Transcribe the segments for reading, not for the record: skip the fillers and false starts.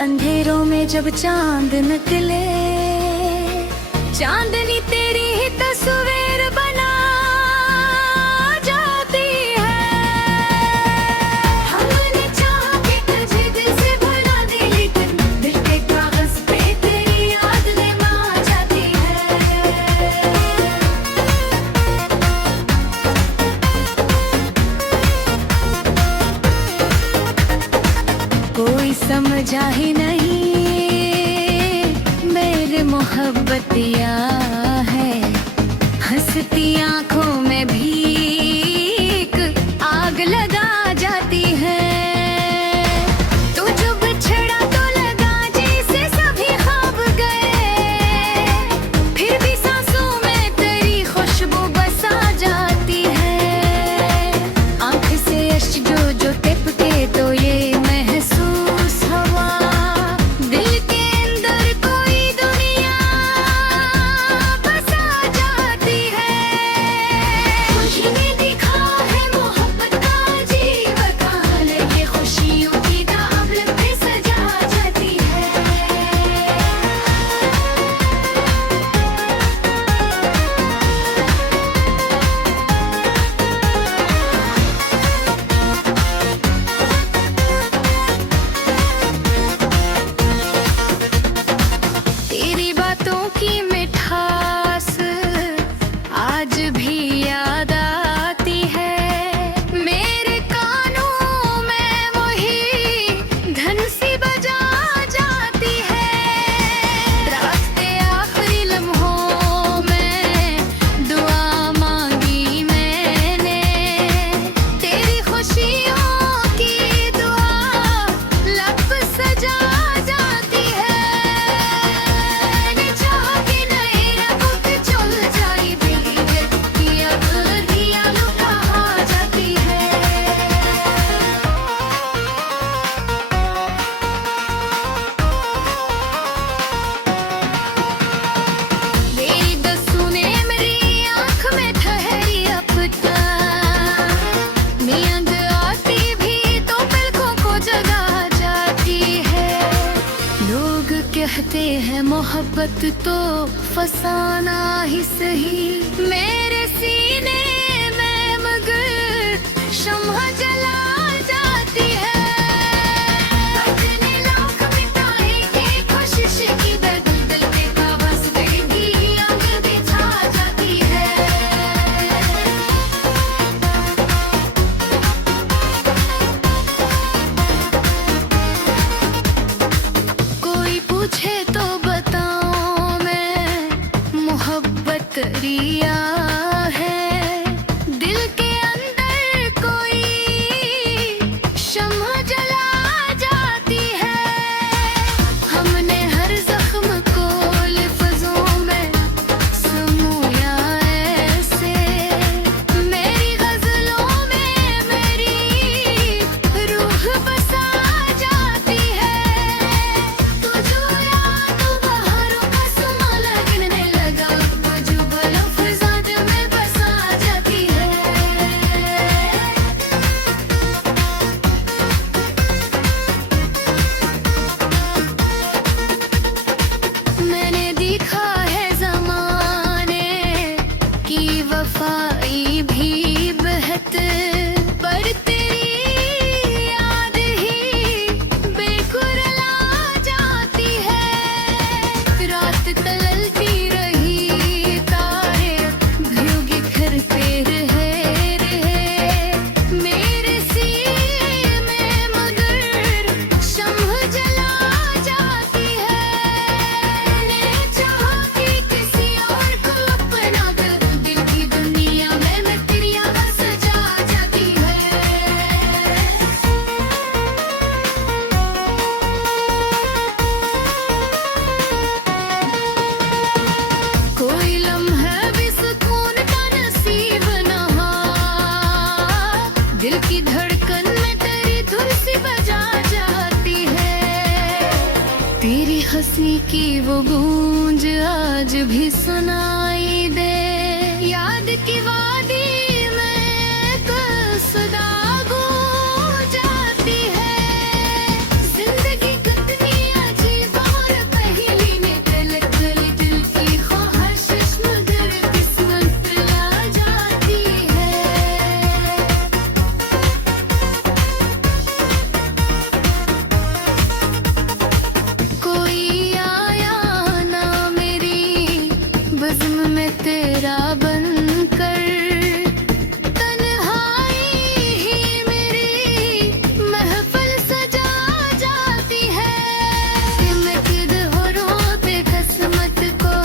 अंधेरों में जब चांद निकले, चांदनी तेरी ही तस्वीर बना जाती है। हमने चाहा कि तुझे दिल से भुला दे, लेकिन दिल के कागज पे तेरी याद लेना जाती है। कोई समझा ही नहीं मेरे मोहब्बतिया है, हंसती आंखों में भी एक आग लगा जाती है। तू जो बिछड़ा तो लगा जैसे सभी ख्वाब गए, फिर भी सांसों में तेरी खुशबू बसा जाती है। आंख से अश्क जो टिपके तो ये महसूस हवा, दिल के अंदर कोई दुनिया बसा जाती है। खुशी ने दिखा है मोहब्बत का अजीब काल, ये खुशियों की दावत पे सजा जाती है। तेरी बातों की मिठास आज भी याद आती है। मेरे कानों में वही धन सी बजा जाती है। रात के आखिरी लम्हों में दुआ मांगी मैंने, तेरी खुशियों की दुआ लब सजा जाती है। चाह के नए रंगों पे चल जाई दिल की अगलियां लुटा जाती है। मेरी दस्तूने मेरी आँख में ठहरी अफता, नींद आती भी तो पलकों को जगा जाती है। लोग कहते हैं मोहब्बत तो फसाना ही सही, मेरे सीने में मगर शम्हा जला जाती है। अपने लाख मिटाएंगे कोशिश की दर्द, दिल पे काबस देगी आग बिछा जाती है। कोई पूछे तो बताऊं मैं मोहब्बत रिया है, दिल के अंदर कोई शम्हा जला जाती है। हमने हर जख्म को लफ्जों में समूया ऐसे, मेरी गजलों में मेरी रूह बसा जाती है। तू जो याद बहारों का समा लगने लगा, जो लफ्ज़ दिल में बसा जाती है। मैंने देखा है ज़माने की वफ़ाई भी बहत, पर तेरी याद ही बेकुरला जाती है। रात तलती रही तारे भ्यूं बिखरते रहे, मेरे सीने में मगर शम्ह जला जाती है। मैंने चाहा कि किसी और को अपना कर दूं, दिल की दुनिया में मैं तेरी आवाज़ सजा जाती है। कोई लम्हा भी सुकून का नसीब न हो, दिल की धड़कन में तेरी धुन सी बजा जाती है। तेरी हंसी की वो गूंज आज भी सुनाई दे, याद की वादी में कसदा गूंज जाती है। जिंदगी कितनी मेरा बनकर तन्हाई ही मेरी महफिल सजा जाती है। मैं किद हो रोते किस्मत को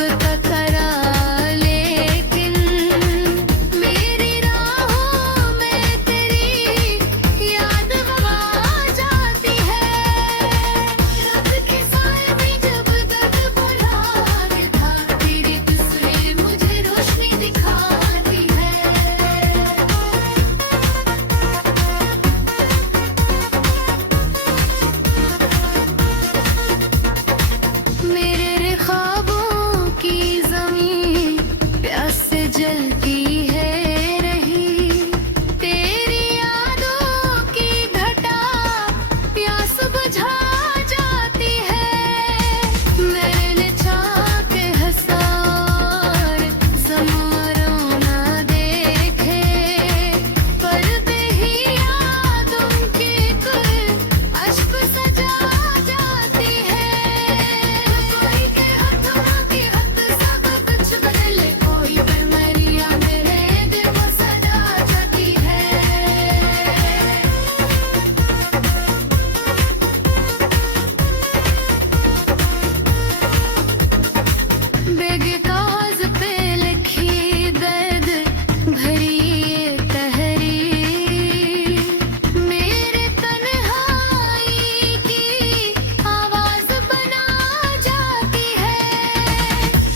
पता करा, लेकिन मेरी राहों में तेरी याद आ जाती है। रात के साए में जब दर्द बुलाता था, तेरी तस्वीर मुझे रोशनी दिखाती है। मेरे ख्वाबों की ज़मीन प्यास से जलती है रही, तेरी यादों की घटा प्यास बुझा जाती है। मैंने चाह के हंसा और समारोह न देखे, पर बेही यादों की कुल अश्क सजा जाती है। कोई के हाथों की हद सब कुछ बदले, कोई बेमरिया मेरे दिल को सजा जाती है। बेगकाज पे लिखी दर्द भरी ये तहरीर, मेरे तन्हाई की आवाज बना जाती है।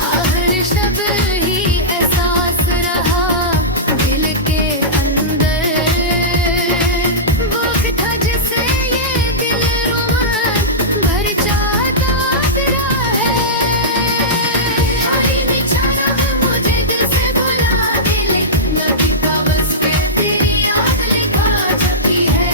हर शब ही एहसास रहा दिल के अंदर, भूख था जिसे ये दिल रोमन भर चाहता तेरा है। आई निछाना है मुझे दिल से बुला दे, लेकिन नदी कागज पे तेरी याद लिखा जाती है।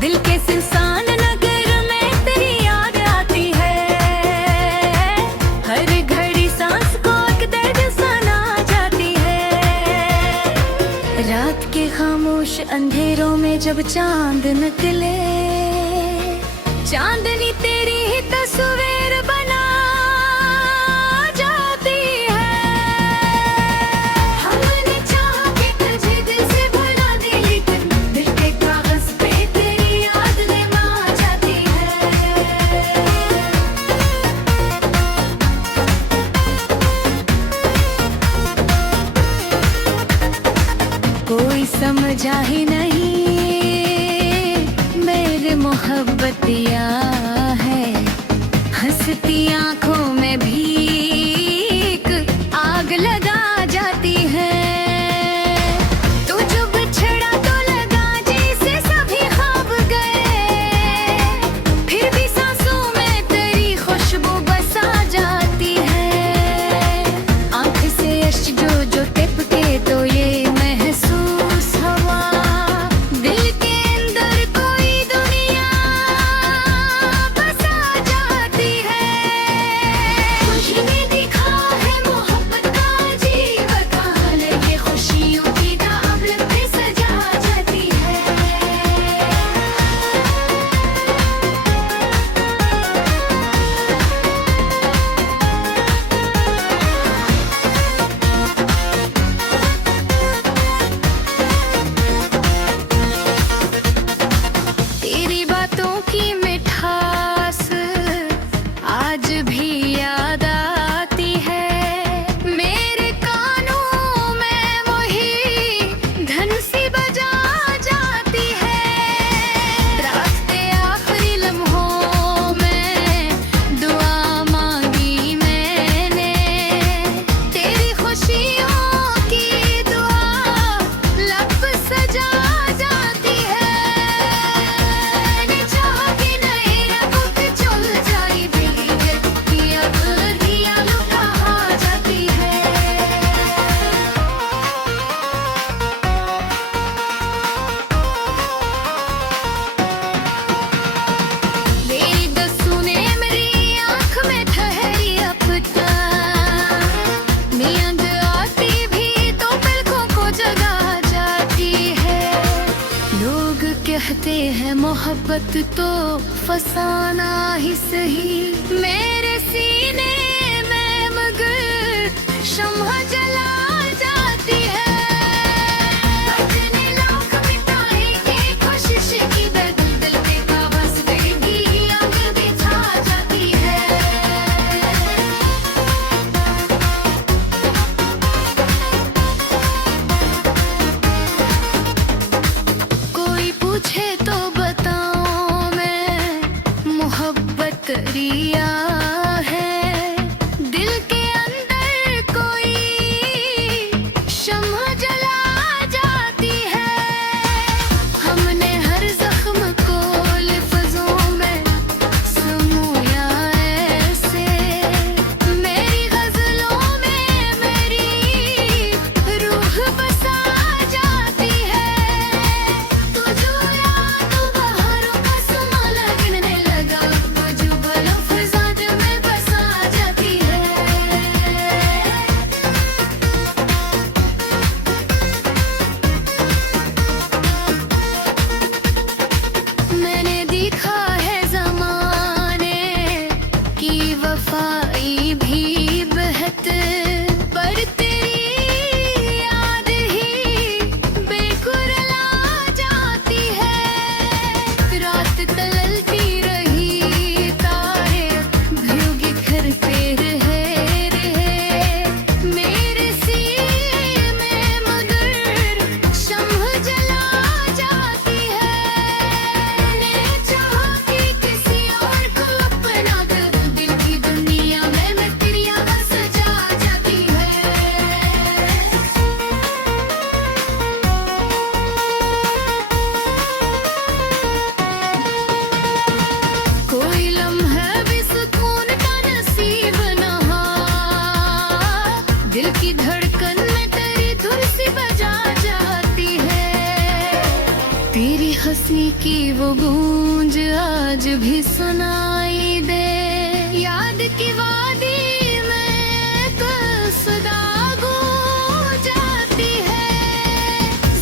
दिल के सुनसान नगर में तेरी याद आती है, हर घड़ी सांस को एक दर्द सना जाती है। रात के खामोश अंधेरों में जब चांद निकले, चांदनी तेरी ही तस्वीर बना जाती है। हमने चाहा कि तुझे दिल से भुला दे, लेकिन दिल के कागज पे तेरी याद लेमा जाती है। कोई समझा ही नहीं मेरे मोहब्बतिया है, हंसती आंखों में भी एक आग लगा जाती है। तू जो बिछड़ा तो लगा जैसे सभी ख्वाब गए, फिर भी सांसों में तेरी खुशबू बसा जाती है। आंख से अश्क जो टिपके तो ये महसूस हवा, दिल के अंदर कोई दुनिया बसा जाती है। कहते हैं मोहब्बत तो फसाना ही सही, मेरे सीने में मगर शम्हा जला जाती है। अपने लाख मिटाएंगे कोशिश की दर्द दिल पे काबस देगी आग बिछा जाती है। कोई पूछे तो बताऊं मैं मोहब्बत रिया है, दिल के अंदर कोई शम्हा जला जाती है। हमने हर जख्म को लफ्जों में समूया ऐसे, मेरी गजलों में मेरी रूह बसा जाती है। तो जो याद बहारों का समा लगने लगा, जो बलफ़ज़ात में बसा जाती है। मैंने देखा है ज़माने की वफ़ाई भी बहत, पर तेरी याद ही बेकुरला जाती है। रात तलती रही तारे भ्यूं बिखरते रहे मेरे सीने में मगर शम्हा जला जाती है। मैंने चाहा कि किसी और को अपना कर दूं, दिल की दुनिया में मैं तेरी आवाज़ सजा जाती है। कोई लम्हा भी सुकून का नसीब न हो, दिल की धड़कन में तेरी धुन सी बजा जाती है। तेरी हंसी की वो गूंज आज भी सुनाई दे, याद की वादी में कसदा गूंज जाती है।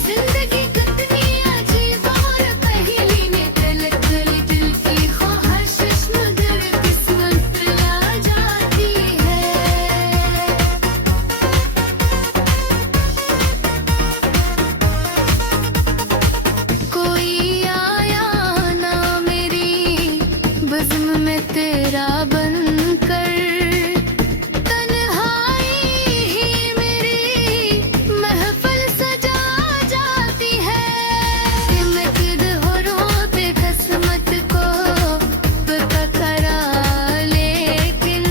जिंदगी कितनी अजीब और पहेली में तलक गली दिल की ख्वाहिश मगर किस्मत ला जाती है। कोई आया ना मेरी बज़्म में तेरा बनकर, तन्हाई ही मेरी महफ़िल सजा जाती है। सिमट हो रोते किस्मत को पता करा, लेकिन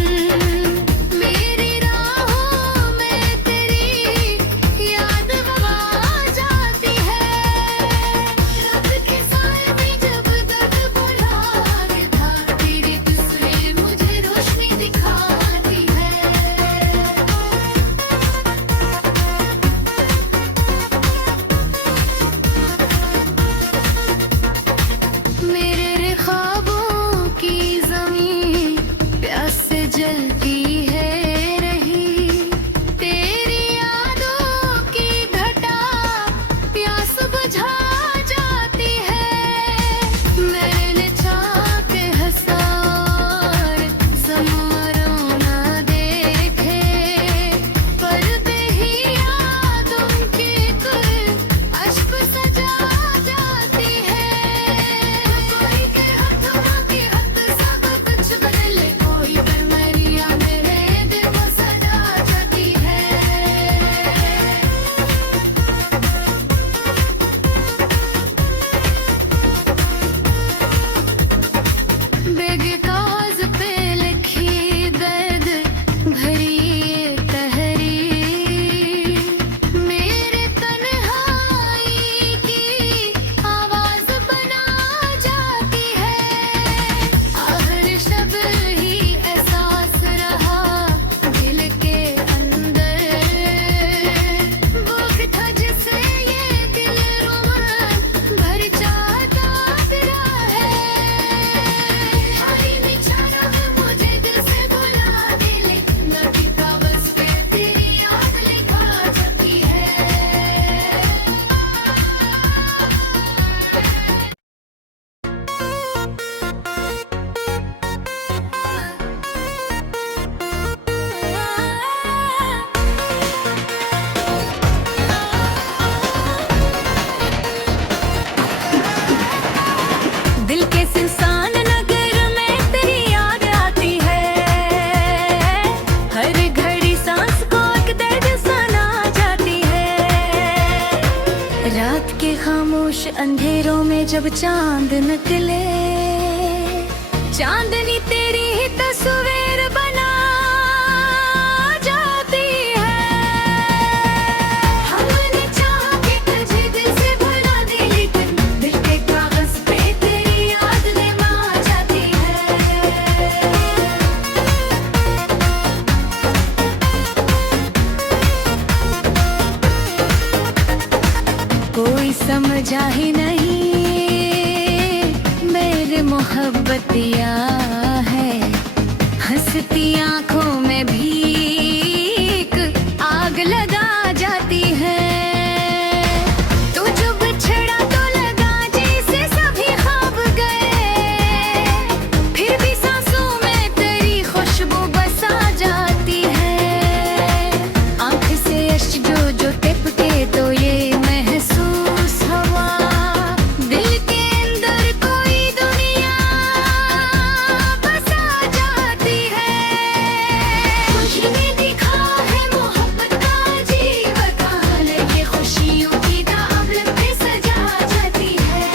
मेरी राहों में तेरी याद बसा जाती है। रात के साए में जब दर्द बुरा था, तेरी तस्वीर मुझे अंधेरों में जब चांद निकले, चांदनी तेरी ही तस्वीर बना जाती है। हमने चाहा कि तुझे दिल से भुला दे, लेकिन दिल के कागज पे तेरी याद लेना जाती है। कोई समझा ही नहीं मेरे मोहब्बतिया है, हंसती आंखों में भी एक आग लगा जाती है। तू जो बिछड़ा तो लगा जैसे सभी ख्वाब गए, फिर भी सांसों में तेरी खुशबू बसा जाती है। आंख से अश्क जो टिपके तो ये महसूस हवा, दिल के अंदर कोई दुनिया बसा जाती है। खुशी में दिखा है मोहब्बत का अजीब कहाल, ये खुशियों की दावत में सजा जाती है।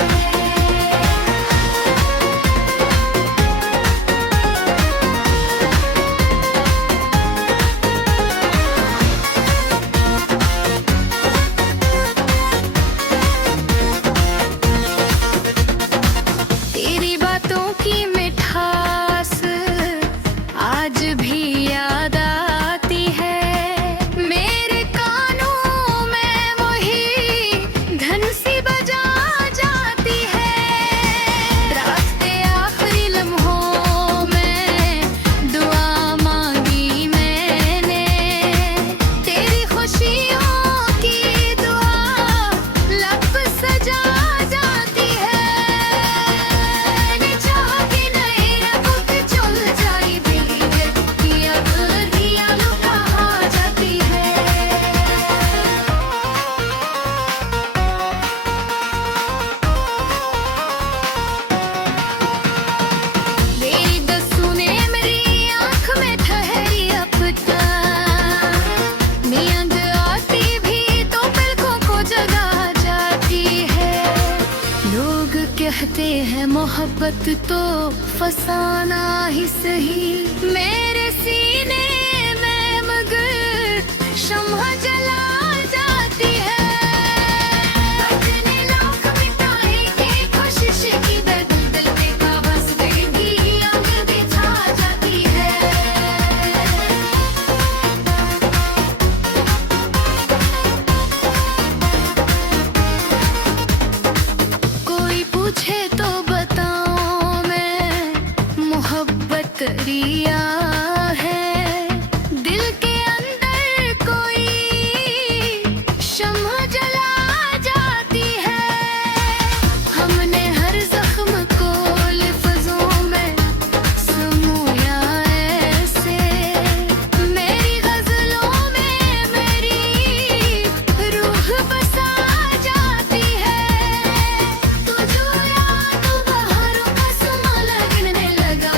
तेरी बातों की मिठास आज भी याद आती है। मेरे कानों में वही धन सी बजा जाती है। रात के आखिरी लम्हों में दुआ मांगी मैंने, तेरी खुशियों की दुआ लब सजा जाती है। चाह के नए रंगों पे चल जाई दिल की अगलियां लुका जाती है। मेरी दसूने मेरी आँख में ठहरी अपना, नींद आती भी तो पलकों को जगा जाती है। लोग कहते हैं मोहब्बत तो फसाना ही सही, मेरे सीने में मगर शम्हा जला जाती है। अपने लोग मिटाएंगे कोशिश की दर्द, दिल पे काबस पे भी आग बिछा जाती है। कोई पूछे तो बताऊं मैं मोहब्बत रिया है, दिल के अंदर कोई शम्हा जला जाती है। हमने हर जख्म को लफ्जों में समूया ऐसे, मेरी गजलों में मेरी रूह बसा जाती है। तू जो याद बहारों का समा लगने लगा,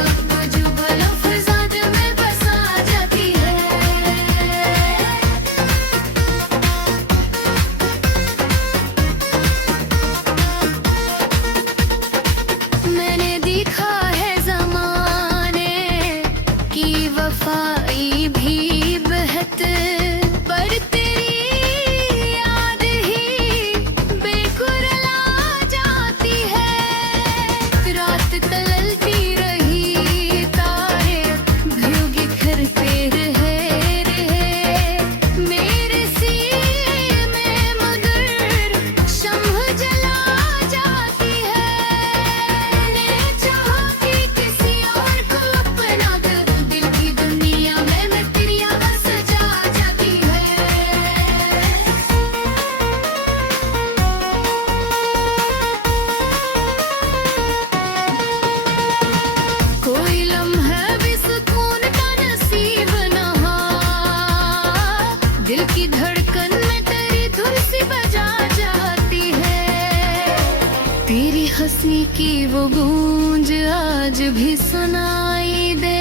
जो लफ्ज़ात में बसा जाती है। मैंने देखा है ज़माने की वफाई भी बहत, पर तेरी याद ही बेकुरला जाती है। रात तलती रही तारे भ्यू बिखरते रहे, मेरे सीने में मगर शम्ह जला जाती है। मैंने चाहा कि किसी और को अपना कर, दिल की दुनिया में मैं तेरी आवाज़ सजा जाती है। कोई लम्हा भी सुकून का नसीब न हो, दिल की धड़कन में तेरी धुन सी बजा जाती है। तेरी हंसी की वो गूंज आज भी सुनाई दे,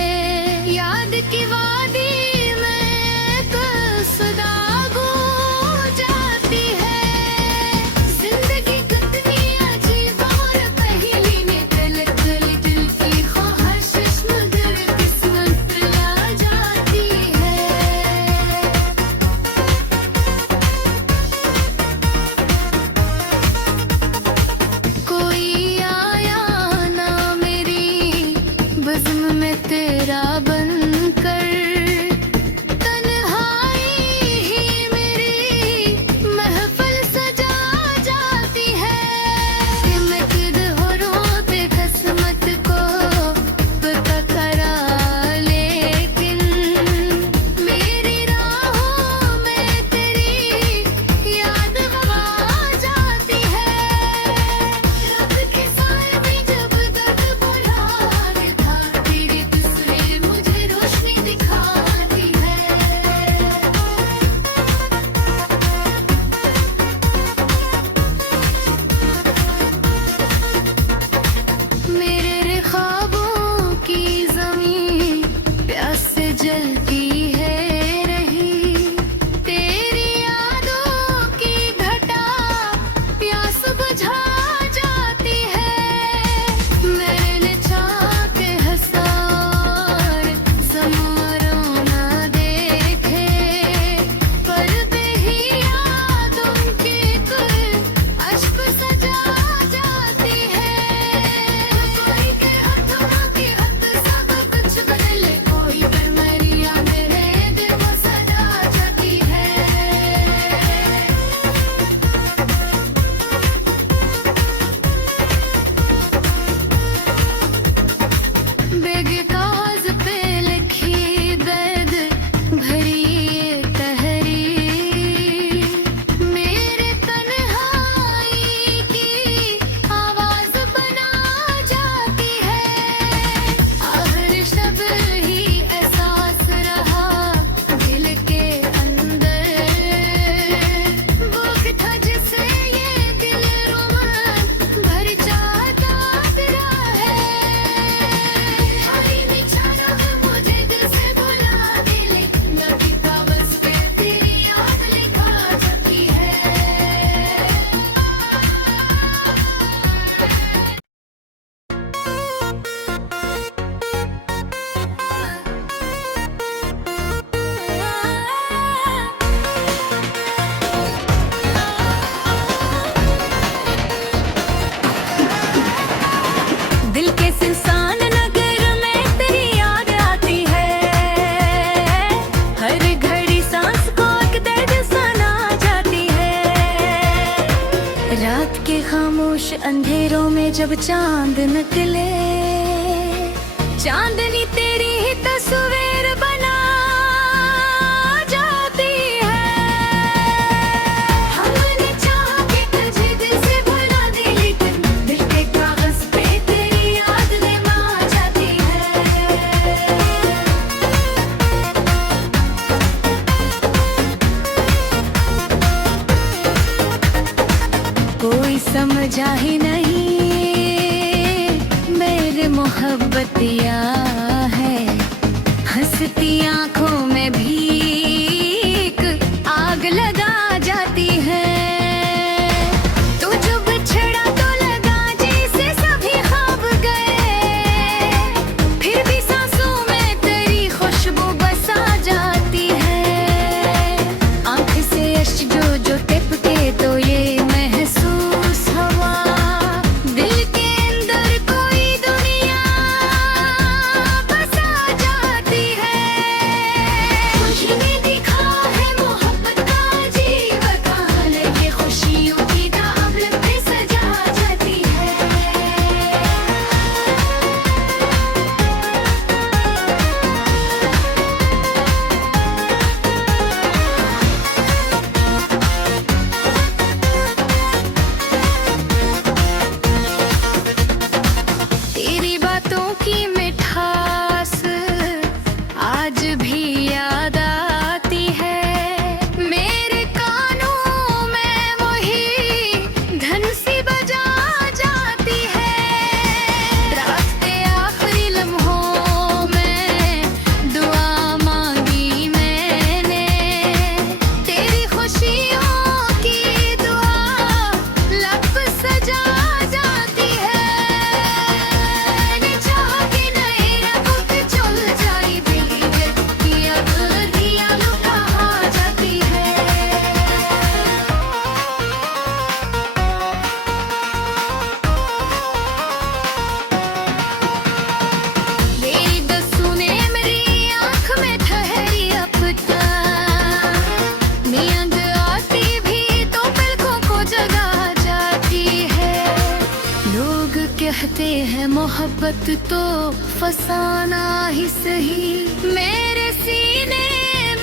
याद की वादी में कसदा गूंज जाती है। जिंदगी कितनी कुछ अंधेरों में जब चांद निकले, चांदनी तेरी ही तस्वीर बना जाती है। हमने चाहा कि तुझे दिल से भुला दे, लेकिन दिल के कागज पे तेरी याद लेमा जाती है। कोई समझा ही नहीं मेरे मोहब्बतिया है, हंसती आंखों में भी एक आग लगा जाती है। तू जो बिछड़ा तो लगा जैसे सभी ख्वाब गए, फिर भी सांसों में तेरी खुशबू बसा जाती है। आंख से अश्क जो टिपके तो ये महसूस हवा, दिल के अंदर कोई दुनिया बसा जाती है। खुशी में दिखा है मोहब्बत का अजीब कहाल, ये खुशियों की दावत पे सजा जाती है। तेरी बातों की मिठास आज भी याद आती है। मेरे कानों में वही धन सी बजा जाती है। रात के आखिरी लम्हों में दुआ मांगी मैंने, तेरी खुशियों की दुआ लब सजा जाती है। चाह के नए रंगों पे चल जाई दिल की अगलियां लुका जाती है। मेरी दसूने मेरी आँख में ठहरी अफता, नींद आती भी तो पलकों को जगा जाती है। लोग कहते हैं मोहब्बत तो फसाना ही सही, मेरे सीने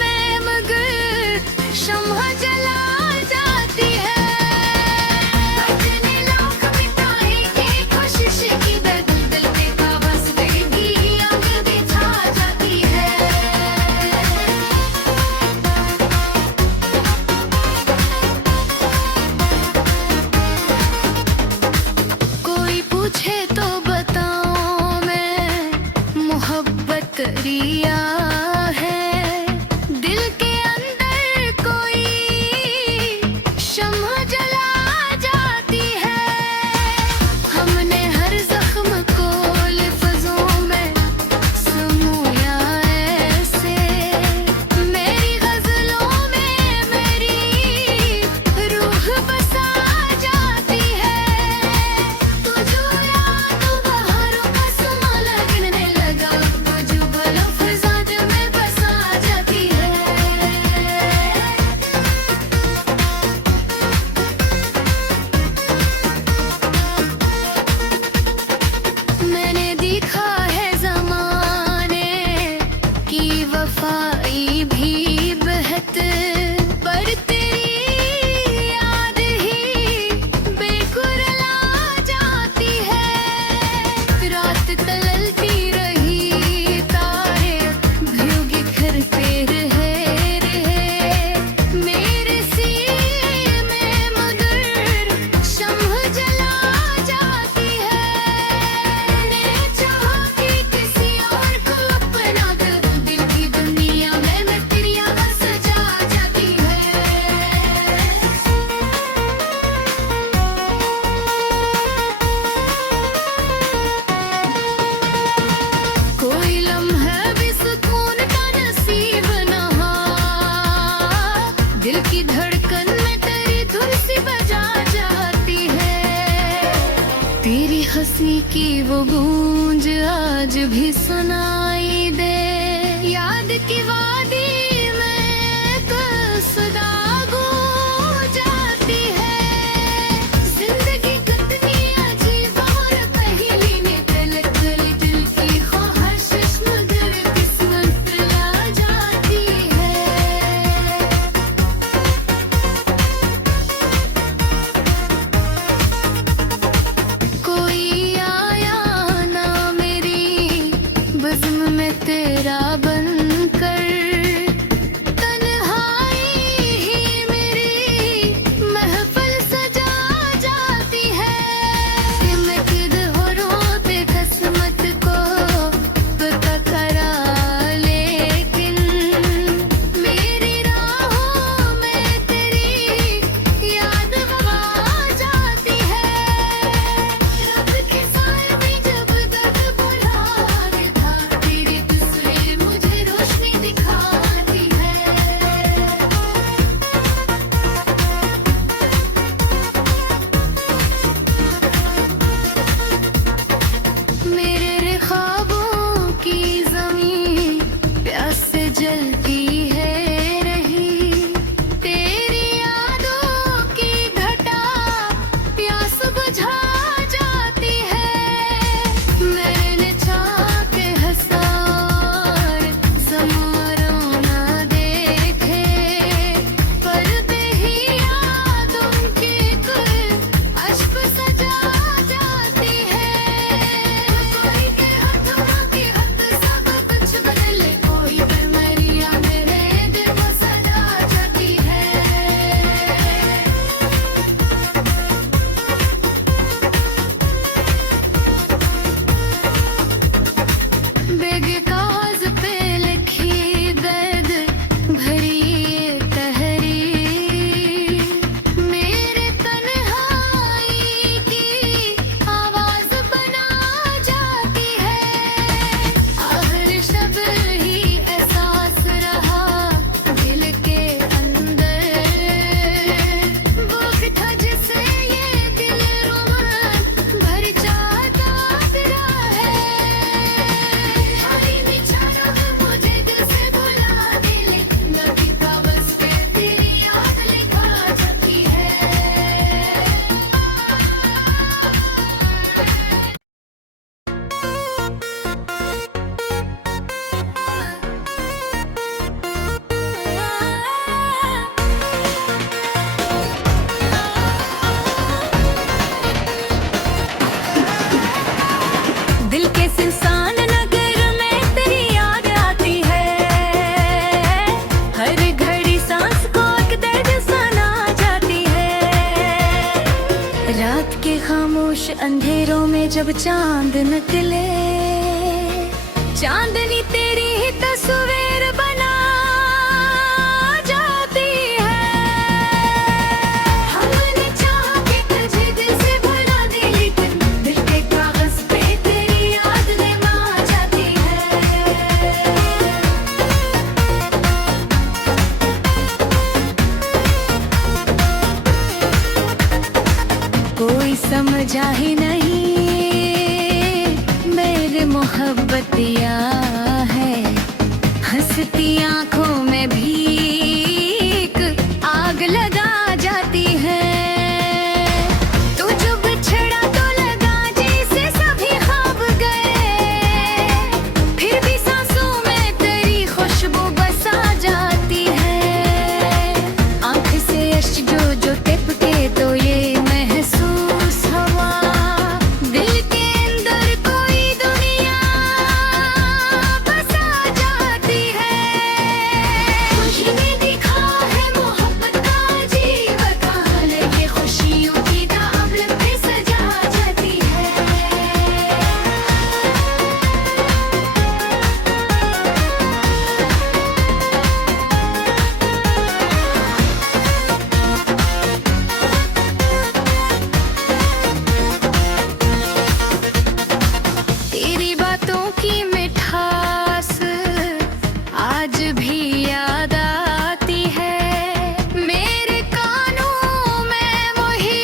में मगर शम्हा जला जाती है। अपने लाख मिटाएंगे कोशिश की दर्द, दिल पे कागज पे भी आग बिछा जाती है। कोई पूछे तो बताऊं मैं मोहब्बत रिया है, दिल के अंदर कोई शम्हा जला जाती है। हमने हर जख्म को लफ्जों में समूया ऐसे, मेरी गजलों में मेरी रूह बसा जाती है। तू जो याद बहारों का समा लगने लगा, जो लफ्ज़ात में बसा जाती है। मैंने देखा है ज़माने की वफाई भी बहत, पर तेरी याद ही बेकुरला जाती है। रात तलती रही तारे भ्यूं बिखरते रहे, मेरे सीने में मगर शम्हा जला जाती है। मैंने चाहा कि किसी और को अपना कर दूं, दिल की दुनिया में मैं तेरी आवाज़ सजा जाती है। कोई लम्हा भी सुकून का नसीब न हो, दिल की धड़कन में तेरी धुन सी बजा जाती है। तेरी हंसी की वो गूंज आज भी सुनाई दे, याद की वादी में कसदा गूंज जाती है। जिंदगी कितनी कुछ अंधेरों में जब चांद निकले, चांदनी तेरी ही तस्वीर बना जाती है। हमने चाहा कि तुझे दिल से भुला दे, लेकिन दिल के कागज पे तेरी याद लेना जाती है। कोई समझा ही नहीं मेरे मोहब्बतिया है, हंसती आंखों में भी एक आग लगा जाती है। तू जो बिछड़ा तो लगा जैसे सभी ख्वाब गए, फिर भी सांसों में तेरी खुशबू बसा जाती है। आंख से अश्क जो टिपके तो ये महसूस हवा, दिल के अंदर कोई दुनिया बसा जाती है। खुशी में दिखा है मोहब्बत का अजीब कहाल, ये खुशियों की दावत पे सजा जाती है। तेरी बातों की मिठास आज भी याद आती है। मेरे कानों में वही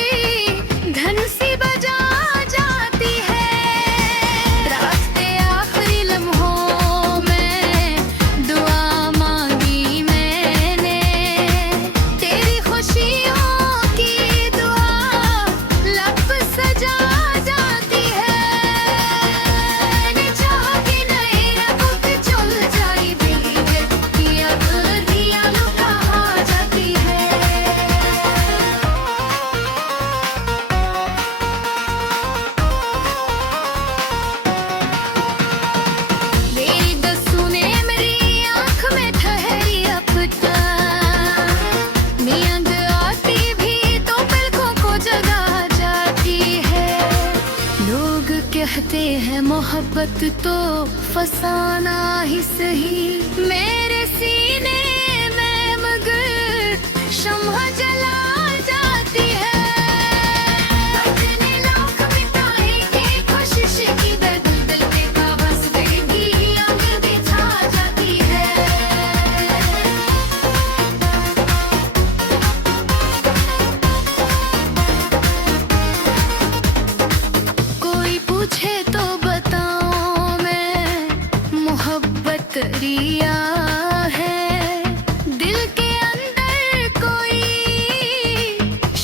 धन सी बजा जाती है। रात के आखिरी लम्हों में दुआ मांगी मैंने, तेरी खुशियों की दुआ लब सजा जाती है। चाह के नए रंगों पे चल जाई दिल की अगलियां लुका जाती है। मेरी दसूने मेरी आँख में ठहरी अपना, नींद आती भी तो पलकों को जगा जाती है। लोग कहते हैं मोहब्बत तो फसाना ही सही, मेरे सीने में मगर शम्हा जला जाती है। अपने लोग मिटाएंगे कोशिश की दर्द, दिल पे काबस देगी आग बिछा जाती है। कोई पूछे तो बताऊं मैं मोहब्बत रिया है, दिल के अंदर कोई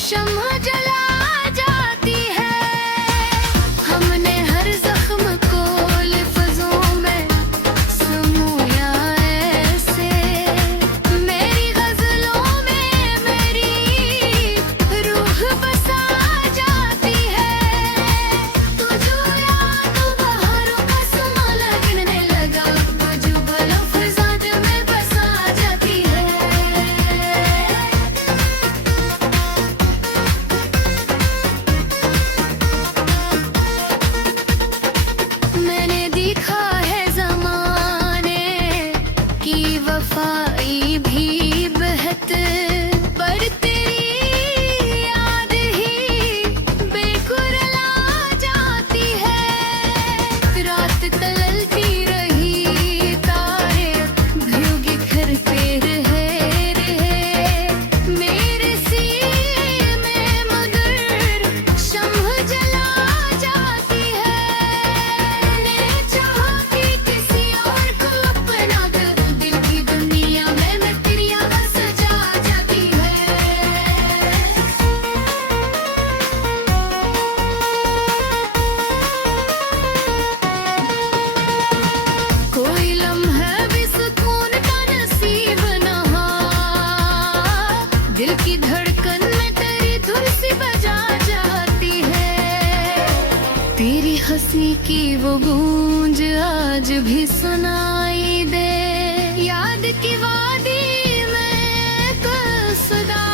शम्हा जला जाती है। हमने हर जख्म को लफ्जों में समूया ऐसे, मेरी गजलों में मेरी रूह बसा जाती है। तू जो याद बहारों का समा लगने लगा, जो लफ्ज़ात में बसा जाती है। मैंने देखा है ज़माने की वफाई भी बहत, पर तेरी याद ही बेकुरला जाती है। रात तलती रही तारे भ्यूं बिखरते रहे, मेरे सीने में मगर शम्ह जला जाती है। मैंने चाहा कि किसी और को अपना कर, दिल की दुनिया में मैं तेरी आवाज़ सजा जाती है। कोई लम्हा भी सुकून का नसीब न हो, दिल की धड़कन में तेरी धुन सी बजा जाती है। तेरी हंसी की वो गूंज आज भी सुनाई दे, याद की वादी में कसदा